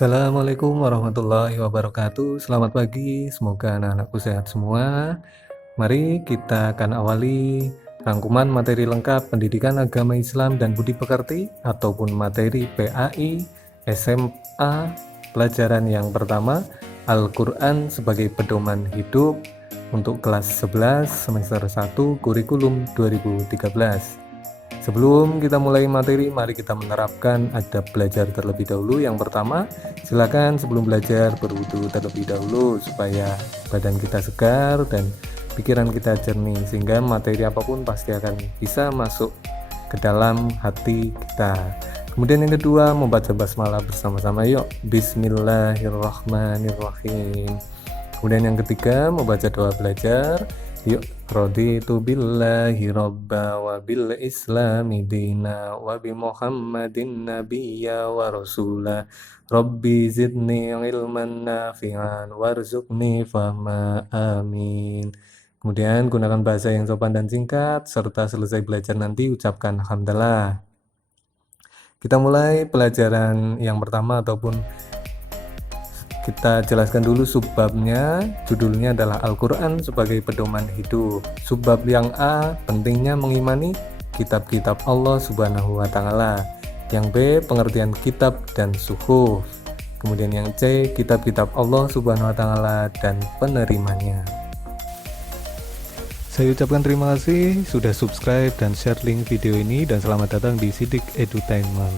Assalamualaikum warahmatullahi wabarakatuh. Selamat pagi, semoga anak-anakku sehat semua. Mari kita akan awali rangkuman materi lengkap pendidikan agama Islam dan budi pekerti ataupun materi PAI SMA pelajaran yang pertama Al-Quran sebagai pedoman hidup untuk kelas 11 semester 1 kurikulum 2013. Sebelum kita mulai materi, mari kita menerapkan adab belajar terlebih dahulu. Yang pertama, silakan sebelum belajar berwudu terlebih dahulu supaya badan kita segar dan pikiran kita jernih, sehingga materi apapun pasti akan bisa masuk ke dalam hati kita. Kemudian yang kedua, membaca basmalah bersama-sama. Yuk, Bismillahirrahmanirrahim. Kemudian yang ketiga, membaca doa belajar. Yuk, raditu billahi robba wa bil islami dina wa bi muhammadin nabiyya wa rasula rabbi zidni ilman nafi'an warzuqni fahma amin. Kemudian gunakan bahasa yang sopan dan singkat, serta selesai belajar nanti ucapkan alhamdulillah. Kita mulai pelajaran yang pertama ataupun kita jelaskan dulu subbabnya. Judulnya adalah Al-Quran sebagai pedoman hidup. Subbab yang A, pentingnya mengimani kitab-kitab Allah Subhanahu wa Ta'ala. Yang B, pengertian kitab dan suhuf. Kemudian yang C, kitab-kitab Allah Subhanahu wa Ta'ala dan penerimanya. Saya ucapkan terima kasih sudah subscribe dan share link video ini, dan selamat datang di Sidik Edutainment.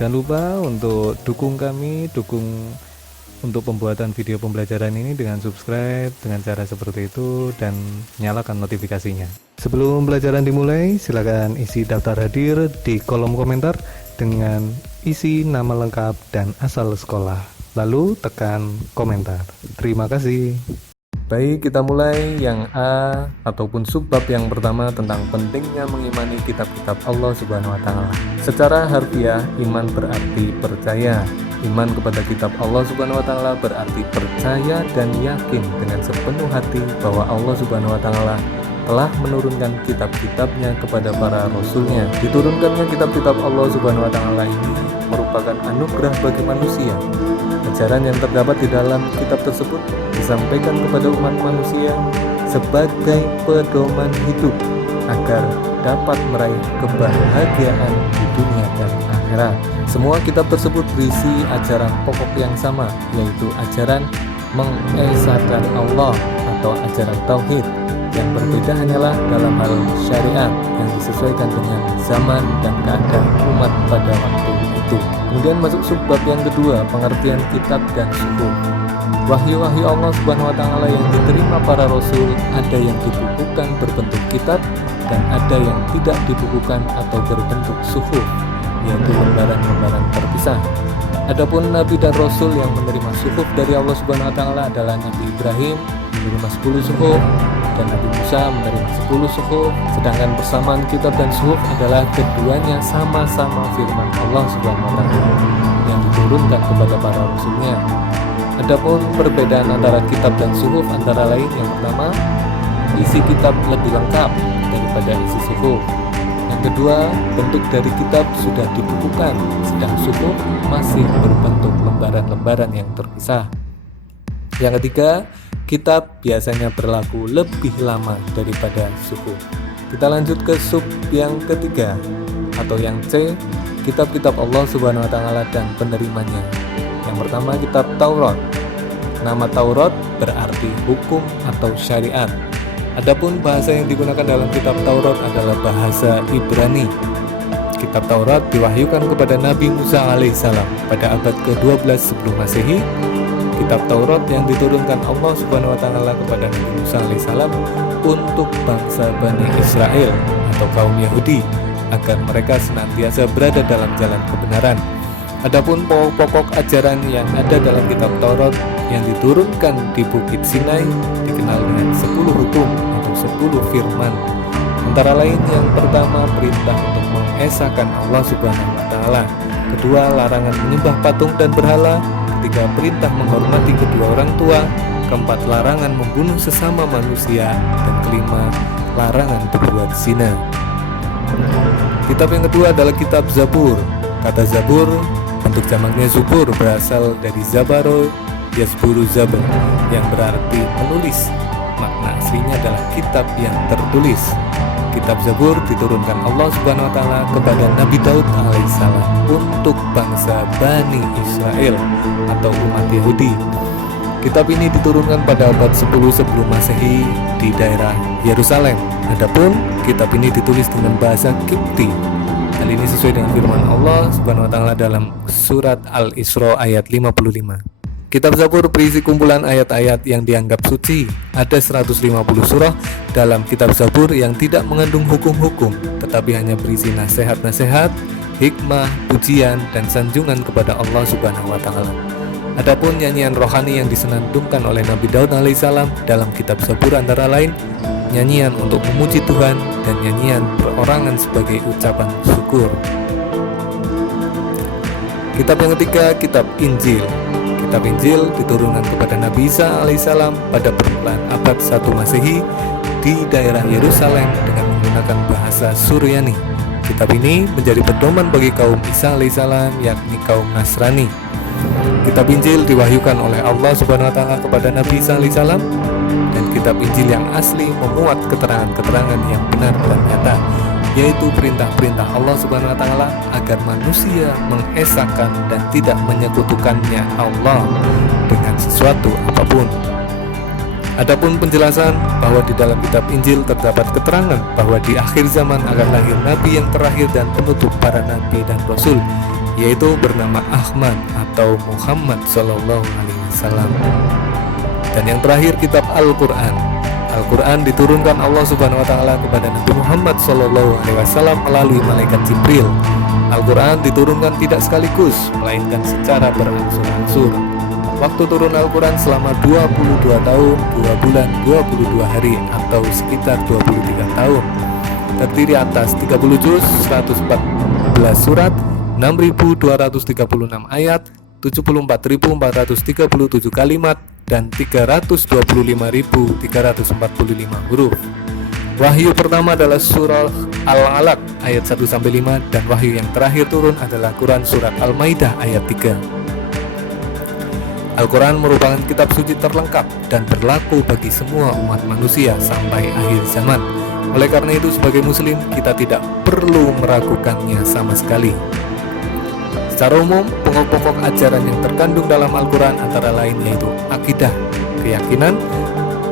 Jangan lupa untuk dukung kami, untuk pembuatan video pembelajaran ini dengan subscribe dengan cara seperti itu dan nyalakan notifikasinya. Sebelum pelajaran dimulai, silakan isi daftar hadir di kolom komentar dengan isi nama lengkap dan asal sekolah. Lalu tekan komentar. Terima kasih. Baik, kita mulai yang A ataupun subbab yang pertama tentang pentingnya mengimani kitab-kitab Allah Subhanahu wa Ta'ala. Secara harfiah, iman berarti percaya. Iman kepada kitab Allah Subhanahu wa Ta'ala berarti percaya dan yakin dengan sepenuh hati bahwa Allah Subhanahu wa Ta'ala telah menurunkan kitab-kitabnya kepada para rasulnya. Diturunkannya kitab-kitab Allah Subhanahu wa Ta'ala ini merupakan anugerah bagi manusia. Ajaran yang terdapat di dalam kitab tersebut disampaikan kepada umat manusia sebagai pedoman hidup agar dapat meraih kebahagiaan di dunia dan akhirat. Semua kitab tersebut berisi ajaran pokok yang sama, yaitu ajaran mengesahkan Allah atau ajaran tauhid. Yang berbeda hanyalah dalam hal syariat yang disesuaikan dengan zaman dan keadaan umat pada waktu itu. Kemudian masuk subbab yang kedua, pengertian kitab dan suhuf. Wahyu-wahyu Allah Subhanahu wa Ta'ala yang diterima para rasul ada yang dibukukan berbentuk kitab dan ada yang tidak dibukukan atau berbentuk suhuf, yaitu lembaran-lembaran terpisah. Adapun nabi dan rasul yang menerima suhuf dari Allah Subhanahu wa Ta'ala adalah Nabi Ibrahim menerima 10 suhuf dan Nabi Musa menerima 10 suhuf, sedangkan persamaan kitab dan suhuf adalah keduanya sama-sama firman Allah Subhanahu wa Ta'ala yang diturunkan kepada para rasulnya. Adapun perbedaan antara kitab dan suhuf antara lain, yang pertama, isi kitab lebih lengkap daripada isi suhuf. Yang kedua, bentuk dari kitab sudah dibukukan, sedang suhuf masih berbentuk lembaran-lembaran yang terpisah. Yang ketiga, kitab biasanya berlaku lebih lama daripada suhuf. Kita lanjut ke sub yang ketiga atau yang C, kitab-kitab Allah Subhanahu wa Ta'ala dan penerimanya. Yang pertama, kitab Taurat. Nama Taurat berarti hukum atau syariat. Adapun bahasa yang digunakan dalam kitab Taurat adalah bahasa Ibrani. Kitab Taurat diwahyukan kepada Nabi Musa alaihissalam pada abad ke-12 sebelum Masehi. Kitab Taurat yang diturunkan Allah Subhanahu wa Ta'ala kepada Nabi Musa alaihissalam untuk bangsa Bani Israel atau kaum Yahudi agar mereka senantiasa berada dalam jalan kebenaran. Adapun pokok-pokok ajaran yang ada dalam kitab Taurat yang diturunkan di Bukit Sinai dikenal dengan 10 hukum atau 10 firman. Antara lain, yang pertama, perintah untuk mengesahkan Allah Subhanahu wa Ta'ala. Kedua, larangan menyembah patung dan berhala. Ketiga, perintah menghormati kedua orang tua. Keempat, larangan membunuh sesama manusia. Dan kelima, larangan berbuat zina. Kitab yang kedua adalah kitab Zabur. Kata Zabur Bentuk jamaknya Zubur berasal dari Zabaro Yazburu Zabar yang berarti menulis. Makna aslinya adalah kitab yang tertulis. Kitab Zabur diturunkan Allah Subhanahu wa taala kepada Nabi Daud alaihissalam untuk bangsa Bani Israel atau umat Yahudi. Kitab ini diturunkan pada abad 10 sebelum Masehi di daerah Yerusalem. Adapun kitab ini ditulis dengan bahasa Kipti. Hal ini sesuai dengan firman Allah Subhanahu wa taala dalam surat Al-Isra ayat 55. Kitab Zabur berisi kumpulan ayat-ayat yang dianggap suci. Ada 150 surah dalam kitab Zabur yang tidak mengandung hukum-hukum, tetapi hanya berisi nasihat-nasihat, hikmah, pujian, dan sanjungan kepada Allah Subhanahu wa taala. Adapun nyanyian rohani yang disenandungkan oleh Nabi Daud alaihissalam dalam kitab Zabur antara lain nyanyian untuk memuji Tuhan dan nyanyian perorangan sebagai ucapan syukur. Kitab yang ketiga, kitab Injil. Kitab Injil diturunkan kepada Nabi Isa alaihissalam pada permulaan abad 1 Masehi di daerah Yerusalem dengan menggunakan bahasa Suryani. Kitab ini menjadi pedoman bagi kaum Isa alaihissalam, yakni kaum Nasrani. Kitab Injil diwahyukan oleh Allah Subhanahu wa taala kepada Nabi Isa alaihissalam, dan kitab Injil yang asli memuat keterangan-keterangan yang benar dan nyata, yaitu perintah-perintah Allah Subhanahu wa taala agar manusia mengesahkan dan tidak menyekutukannya Allah dengan sesuatu apapun. Adapun penjelasan bahwa di dalam kitab Injil terdapat keterangan bahwa di akhir zaman akan lahir nabi yang terakhir dan penutup para nabi dan rasul, yaitu bernama Ahmad atau Muhammad sallallahu alaihi wasallam. Dan yang terakhir, kitab Al-Qur'an. Al-Qur'an diturunkan Allah Subhanahu wa taala kepada Nabi Muhammad sallallahu alaihi wasallam melalui malaikat Jibril. Al-Qur'an diturunkan tidak sekaligus, melainkan secara berangsur-angsur. Waktu turun Al-Quran selama 22 tahun, 2 bulan, 22 hari atau sekitar 23 tahun. Terdiri atas 30 juz, 114 surat, 6.236 ayat, 74.437 kalimat, dan 325.345 huruf. Wahyu pertama adalah surah Al-Alaq ayat 1-5, dan wahyu yang terakhir turun adalah Quran surat Al-Maidah ayat 3. Al-Quran merupakan kitab suci terlengkap dan berlaku bagi semua umat manusia sampai akhir zaman. Oleh karena itu, sebagai muslim, kita tidak perlu meragukannya sama sekali. Secara umum, pokok-pokok ajaran yang terkandung dalam Al-Quran antara lain yaitu akidah, keyakinan,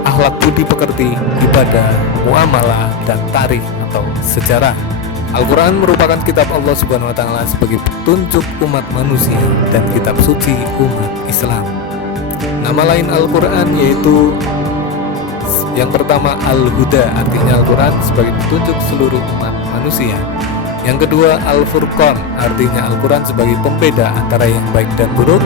akhlak budi pekerti, ibadah, muamalah, dan tarikh atau sejarah. Al-Quran merupakan kitab Allah Subhanahu wa taala sebagai petunjuk umat manusia dan kitab suci umat Islam. Nama lain Al-Quran yaitu yang pertama Al-Huda, artinya Al-Quran sebagai petunjuk seluruh umat manusia. Yang kedua Al-Furqan, artinya Al-Quran sebagai pembeda antara yang baik dan buruk.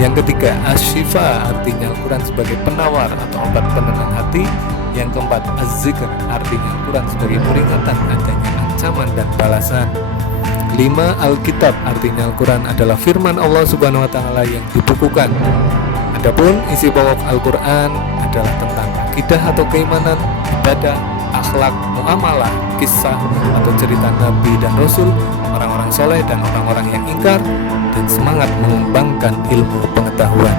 Yang ketiga Asy-Syifa, artinya Al-Quran sebagai penawar atau obat penenang hati. Yang keempat Az-Zikr, artinya Al-Quran sebagai peringatan adanya ancaman dan balasan. Kelima Al-Kitab, artinya Al-Quran adalah firman Allah Subhanahu wa taala yang dibukukan. Adapun isi pokok Al-Quran adalah tentang akidah atau keimanan, ibadah, akhlak, muamalah, kisah atau cerita nabi dan rasul, orang-orang soleh dan orang-orang yang ingkar, dan semangat mengembangkan ilmu pengetahuan.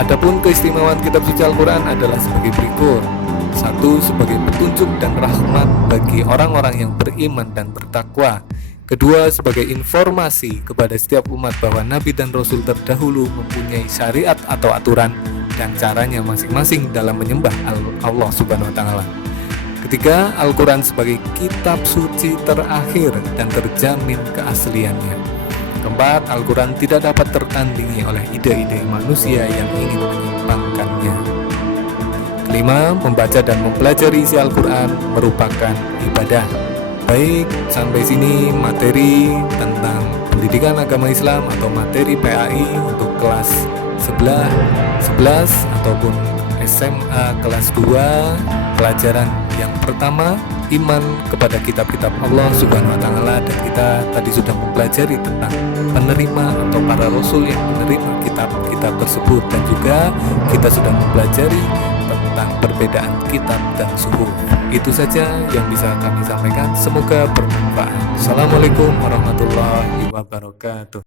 Adapun keistimewaan kitab suci Al-Quran adalah sebagai berikut. 1. Sebagai petunjuk dan rahmat bagi orang-orang yang beriman dan bertakwa. 2. Sebagai informasi kepada setiap umat bahwa nabi dan rasul terdahulu mempunyai syariat atau aturan dan caranya masing-masing dalam menyembah Allah Subhanahu wa taala. 3. Al-Quran sebagai kitab suci terakhir dan terjamin keasliannya. 4. Al-Quran tidak dapat tertandingi oleh ide-ide manusia yang ingin menyimpangkannya. 5. Membaca dan mempelajari isi Al-Quran merupakan ibadah. Baik, sampai sini materi tentang pendidikan agama Islam atau materi PAI untuk kelas 11 ataupun SMA kelas 2. Pelajaran yang pertama, iman kepada kitab-kitab Allah Subhanahu wa taala, dan kita tadi sudah mempelajari tentang penerima atau para rasul yang menerima kitab-kitab tersebut, dan juga kita sudah mempelajari tentang perbedaan kitab dan suhuf. Itu saja yang bisa kami sampaikan, semoga bermanfaat. Assalamualaikum warahmatullahi wabarakatuh.